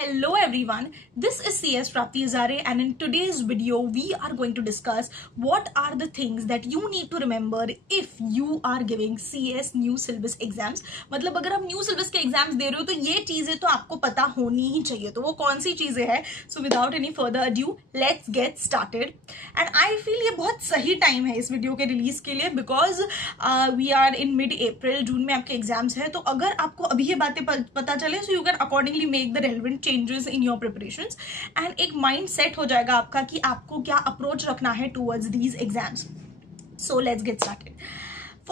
Hello everyone, this is CS Prapti Hazare and in today's video we are going to discuss what are the things that you need to remember if you are giving CS new syllabus exams। मतलब अगर आप new syllabus के exams दे रहे हो तो ये चीजें तो आपको पता होनी ही चाहिए। तो वो कौन सी चीजें हैं? So without any further ado, let's get started। And I feel ये बहुत सही टाइम है इस वीडियो के रिलीज के लिए because we are in mid-April, जून में आपके एग्जाम्स है। तो अगर आपको अभी ये बातें पता चले so you can accordingly make the relevant changes in your preparations and एक माइंड सेट हो जाएगा आपका कि आपको क्या अप्रोच रखना है towards these exams। So let's get started।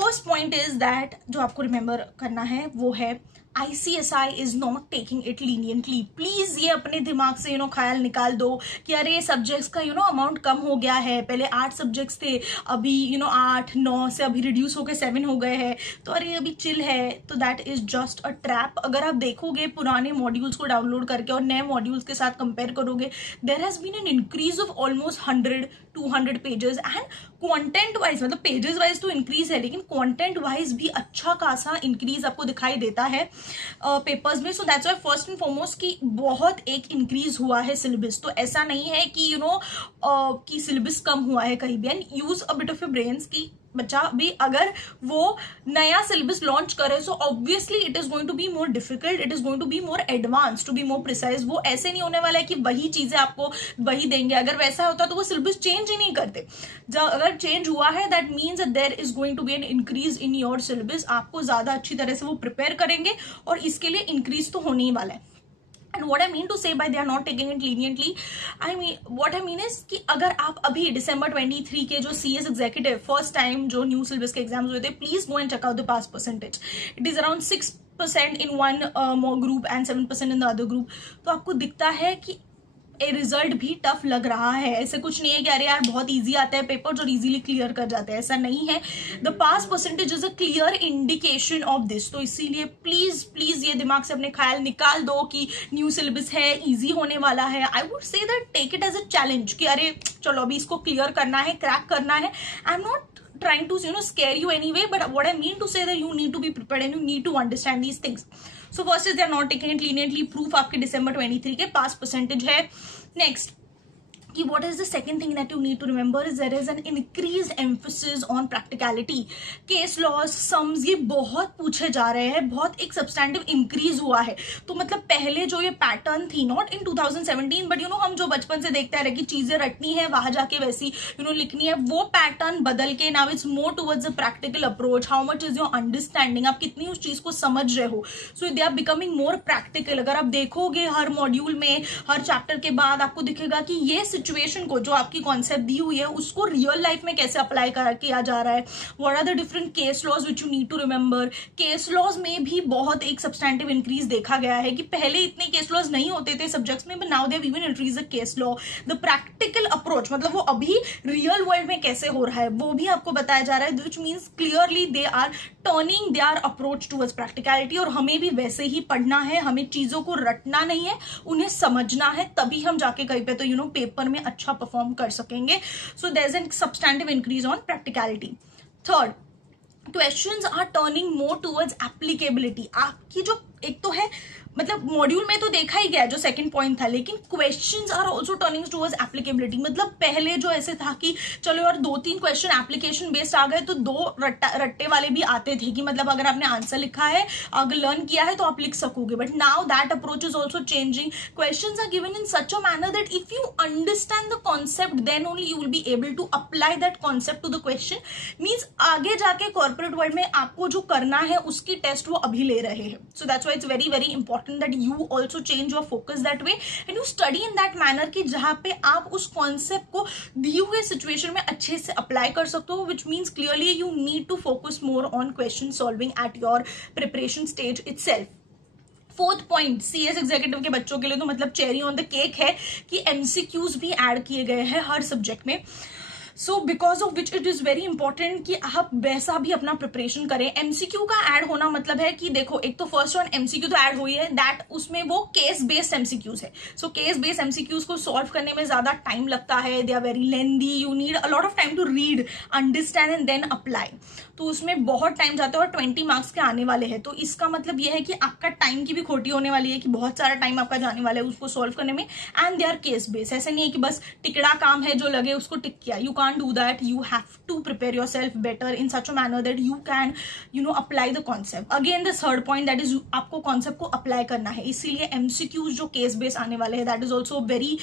First point is that जो आपको रिमेंबर करना है वो है ICSI is not taking it leniently। Please ये अपने दिमाग से ख्याल निकाल दो कि अरे ये सब्जेक्ट्स का अमाउंट कम हो गया है। पहले 8 सब्जेक्ट्स थे, अभी 8 9 से अभी रिड्यूस होकर 7 हो गए हैं, तो अरे अभी चिल है। तो that is just a trap. अगर आप देखोगे पुराने मॉड्यूल्स को डाउनलोड करके और नए मॉड्यूल्स के साथ कंपेयर करोगे, there has been an increase of almost 100-200 pages and content wise, मतलब पेजेस वाइज तो इंक्रीज है लेकिन कंटेंट वाइज भी अच्छा खासा इंक्रीज आपको दिखाई देता है पेपर्स में। सो that's why first and foremost कि बहुत एक इंक्रीज हुआ है सिलेबस। तो ऐसा नहीं है कि कि सिलेबस कम हुआ है कहीं भी। And use a bit of your brains कि बच्चा भी अगर वो नया सिलेबस लॉन्च करे so obviously it is going to be more difficult, it is going to be more advance, to be more precise. वो ऐसे नहीं होने वाला है कि वही चीजें आपको वही देंगे। अगर वैसा होता तो वो सिलेबस चेंज ही नहीं करते। जब अगर चेंज हुआ है that means there is going to be an increase in your syllabus. आपको ज्यादा अच्छी तरह से वो प्रिपेयर करेंगे और इसके लिए इंक्रीज तो होने ही वाला है। And what I mean to say by they are not taking it leniently, what I mean is कि अगर आप अभी December 23 के जो CS एग्जीक्यूटिव फर्स्ट टाइम जो न्यू सिलेबस के एग्जाम्स हुए थे, please go and check out the pass percentage. It is around 6% in one group and 7% in the other group। तो आपको दिखता है कि रिजल्ट भी टफ लग रहा है। ऐसे कुछ नहीं है कि अरे यार बहुत इजी आता है पेपर और इजीली क्लियर कर जाते हैं, ऐसा नहीं है। The pass percentage is a clear indication of this. तो इसीलिए प्लीज प्लीज ये दिमाग से अपने ख्याल निकाल दो कि न्यू सिलेबस है, इजी होने वाला है। I would say that take it as a challenge कि अरे चलो अभी इसको क्लियर करना है, क्रैक करना है। I am not trying to scare you anyway, but what I mean to say that you need to be prepared and you need to understand these things। So first is they are not taking it leniently। proof आपके December 23 के पास percentage है। Next कि what is the second thing that you need to remember is there is an increased emphasis on practicality। Case laws, sums ये बहुत पूछे जा रहे हैं, बहुत एक सब्सटैंटिव इंक्रीज हुआ है। तो मतलब पहले जो ये पैटर्न थी नॉट इन 2017 बट हम जो बचपन से देखते आ रहे कि चीजें रटनी है वहां जाके वैसी लिखनी है, वो पैटर्न बदल के now it's more towards a practical approach. How much is your understanding, आप कितनी उस चीज को समझ रहे हो। So they are becoming more practical. अगर आप देखोगे हर मॉड्यूल में हर चैप्टर के बाद आपको दिखेगा कि ये सिचुएशन को जो आपकी कॉन्सेप्ट दी हुई है उसको रियल लाइफ में कैसे अप्लाई किया जा रहा है। What are the different case laws which you need to remember. Case laws में भी बहुत एक सब्सटैंटिव इंक्रीज देखा गया है कि पहले इतने केस लॉज नहीं होते थे सब्जेक्ट्स में, but now they have even increase the case law. The practical approach मतलब वो अभी रियल वर्ल्ड में कैसे हो रहा है वो भी आपको बताया जा रहा है, which means clearly they are turning their approach towards practicality. और हमें भी वैसे ही पढ़ना है, हमें चीजों को रटना नहीं है, उन्हें समझना है, तभी हम जाके कहीं पे तो पेपर में अच्छा परफॉर्म कर सकेंगे। So there is an substantive increase on practicality. Third, questions are turning more towards applicability. आपकी जो एक तो है मतलब मॉड्यूल में तो देखा ही गया जो सेकंड पॉइंट था, लेकिन questions are also turning towards applicability. मतलब पहले जो ऐसे था कि चलो यार 2-3 क्वेश्चन एप्लीकेशन बेस्ड आ गए तो 2 रट्टे वाले भी आते थे कि मतलब अगर आपने आंसर लिखा है, अगर लर्न किया है तो आप लिख सकोगे। But now that approach is also changing. Questions are given in such a manner that if you understand the concept then only you will be able to apply that concept to the question. Means आगे जाके corporate world में आपको जो करना है उसकी test वो अभी ले रहे हैं। सो that's why it's very very important that you also change your focus that way and you study in that manner कि जहां पे आप उस कॉन्सेप्ट को दी हुए सिचुएशन में अच्छे से अप्लाई कर सकते हो, which means clearly you need to focus more on question solving at your preparation stage itself। Fourth point CS executive के बच्चों के लिए तो मतलब चेरी ऑन द केक है कि एमसीक्यूज भी ऐड किए गए हैं हर सब्जेक्ट में। So because of which it is very important कि आप वैसा भी अपना प्रिपरेशन करें. एमसीक्यू का ऐड होना मतलब है कि देखो, एक तो फर्स्ट वन एमसीक्यू तो ऐड हुई है, दैट उसमें वो केस बेस्ड एमसीक्यूज है. सो केस बेस्ड एमसीक्यूज को सॉल्व करने में ज्यादा टाइम लगता है, they are very lengthy, you need a lot of time to read, understand and then apply. तो उसमें बहुत टाइम जाता है और 20 मार्क्स के आने वाले हैं. तो इसका मतलब यह है कि आपका टाइम की भी खोटी होने वाली है, कि बहुत सारा टाइम आपका जाने वाला है उसको सॉल्व करने में. And they are case based. ऐसा नहीं है कि बस टिकड़ा काम है, जो लगे उसको टिक किया. You can't do that. You have to prepare yourself better in such a manner that you can apply the concept. Again the third point, that is आपको कॉन्सेप्ट को अप्लाई करना है. इसीलिए एमसीक्यूज जो केस बेस्ड आने वाले हैं, that is also very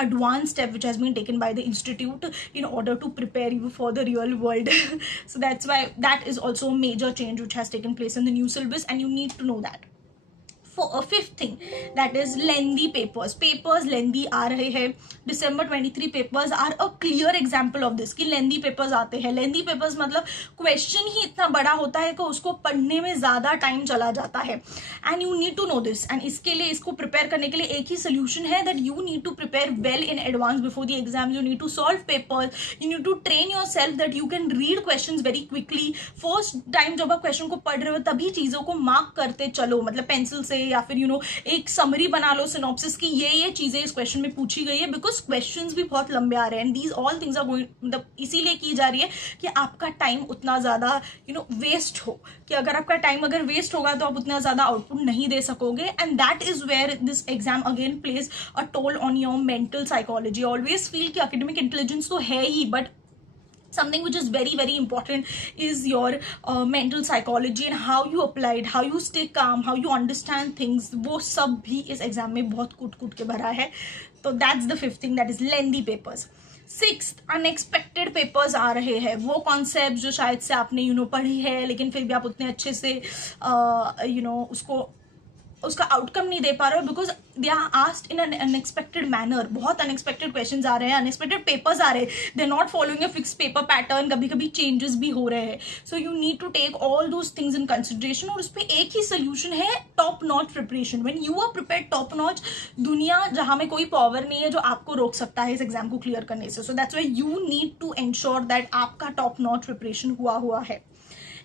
advanced step which has been taken by the institute in order to prepare you for the real world. So that's why that is also a major change which has taken place in the new syllabus, and you need to know that. For a fifth thing, that is lengthy papers. Papers lengthy आ रहे हैं. December 23 papers are a clear example of this, कि lengthy papers आते हैं. lengthy papers मतलब question ही इतना बड़ा होता है कि उसको पढ़ने में ज्यादा टाइम चला जाता है. And you need to know this. And इसके लिए, इसको प्रिपेयर करने के लिए एक ही सोल्यूशन है, that you need to prepare well in advance before the exams. You need to solve papers. You need to train yourself that you can read questions very quickly. First time जब आप question को पढ़ रहे हो तभी चीजों को mark करते चलो, मतलब पेंसिल से, या फिर एक समरी बना लो सिनॉप्सिस की, ये चीजें इस क्वेश्चन में पूछी गई है. बिकॉज क्वेश्चंस भी बहुत लंबे आ रहे हैं. These all things are going, मतलब इसीलिए की जा रही है कि आपका टाइम उतना ज्यादा वेस्ट हो, कि अगर आपका टाइम अगर वेस्ट होगा तो आप उतना ज्यादा आउटपुट नहीं दे सकोगे. And that is where this exam again plays a toll on your mental psychology. Always feel कि एकेडमिक इंटेलिजेंस तो है ही, but something which is very very important is your mental psychology and how you apply it, how you stay calm, how you understand things. वो सब भी इस exam में बहुत कूट के भरा है. तो that's the fifth thing, that is lengthy papers. Sixth, unexpected papers आ रहे हैं. वो कॉन्सेप्ट जो शायद से आपने पढ़ी है, लेकिन फिर भी आप उतने अच्छे से उसका आउटकम नहीं दे पा रहे हो, because they are asked in an unexpected manner. बहुत अनएक्सपेक्टेड क्वेश्चंस आ रहे हैं, अनएक्सपेक्टेड पेपर्स आ रहे हैं. They are not following a fix paper pattern. कभी कभी चेंजेस भी हो रहे हैं. So you need to take all those things in consideration. और उस पर एक ही सोल्यूशन है, top notch preparation. When you are prepared top notch, दुनिया जहां में कोई पावर नहीं है जो आपको रोक सकता है इस एग्जाम को क्लियर करने से. So that's why you need to ensure that आपका टॉप नॉच प्रिपरेशन हुआ है.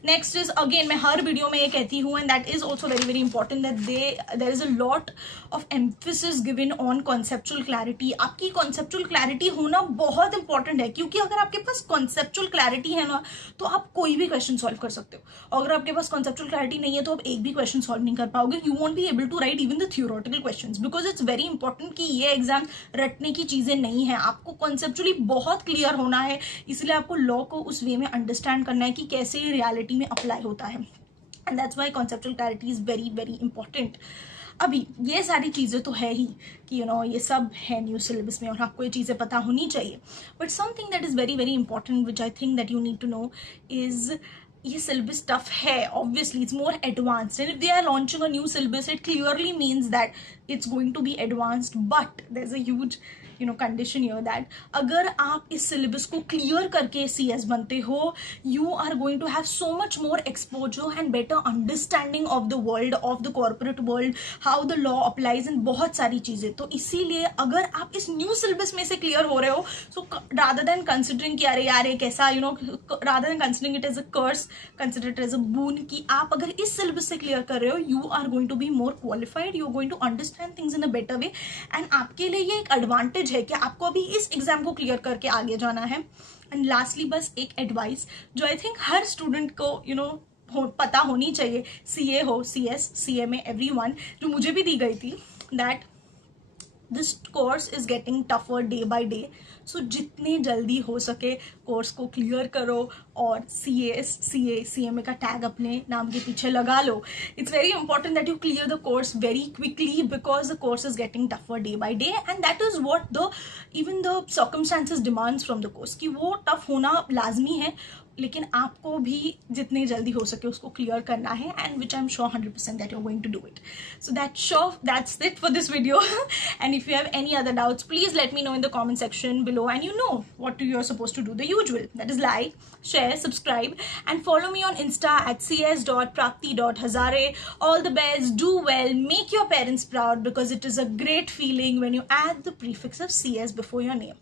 नेक्स्ट इज, अगेन मैं हर वीडियो में ये कहती हूँ, and that is also very very important, that there is a lot of emphasis given on conceptual clarity. आपकी conceptual clarity होना बहुत इंपॉर्टेंट है, क्योंकि अगर आपके पास कॉन्सेप्चुअल क्लैरिटी है ना, तो आप कोई भी क्वेश्चन सॉल्व कर सकते हो. अगर आपके पास कॉन्सेप्चुअल क्लैरिटी नहीं है तो आप एक भी क्वेश्चन सॉल्व नहीं कर पाओगे. You won't be able to write even the theoretical questions, because it's very important कि ये एग्जाम रटने की चीजें नहीं है. आपको कॉन्सेप्चुअली बहुत क्लियर होना है. इसलिए आपको लॉ को उस वे में अंडरस्टैंड करना है कि कैसे रियलिटी में अप्लाई होता है. And that's why conceptual clarity is very very important. अभी ये सारी चीजें तो है ही कि ये सब है न्यू सिलेबस में और आपको ये चीजें पता होनी चाहिए. But something that is very very important which I think that you need to know is, ये सिलेबस टफ है. Obviously it's more advanced, and if they are launching a new syllabus it clearly means that it's going to be advanced. But there is a huge condition here that अगर आप इस syllabus को clear करके CS बनते हो, you are going to have so much more exposure and better understanding of the world, of the corporate world, how the law applies in बहुत सारी चीजें. तो इसीलिए अगर आप इस न्यू सिलेबस में से क्लियर हो रहे हो, सो रादर देन कंसिडरिंग कि अरे यार कैसा rather than considering it as a curse, consider it as a boon, कि आप अगर इस सिलेबस से क्लियर कर रहे हो, you are going to be more qualified, you are going to understand things in a better way. And आपके लिए ये एक एडवांटेज है कि आपको अभी इस एग्जाम को क्लियर करके आगे जाना है. एंड लास्टली बस एक एडवाइस जो आई थिंक हर स्टूडेंट को पता होनी चाहिए, CA हो, CS, CMA, एवरीवन, जो मुझे भी दी गई थी, that this course is getting tougher day by day. So जितने जल्दी हो सके कोर्स को क्लियर करो और CAS, CA, CMA का टैग अपने नाम के पीछे लगा लो. It's very important that you clear the course very quickly, because the course is getting tougher day by day, and that is what the even the circumstances demands from the course, कि वो tough होना लाजमी है, लेकिन आपको भी जितनी जल्दी हो सके उसको क्लियर करना है. And which I am sure 100% that you are going to do it. So that's it for this video. And if you have any other doubts, please let me know in the comment section below, and you know what you're supposed to do, the usual, that is like, share, subscribe, and follow me on Insta at cs.prapti.hazare. All the best, do well, make your parents proud, because it is a great feeling when you add the prefix of CS before your name.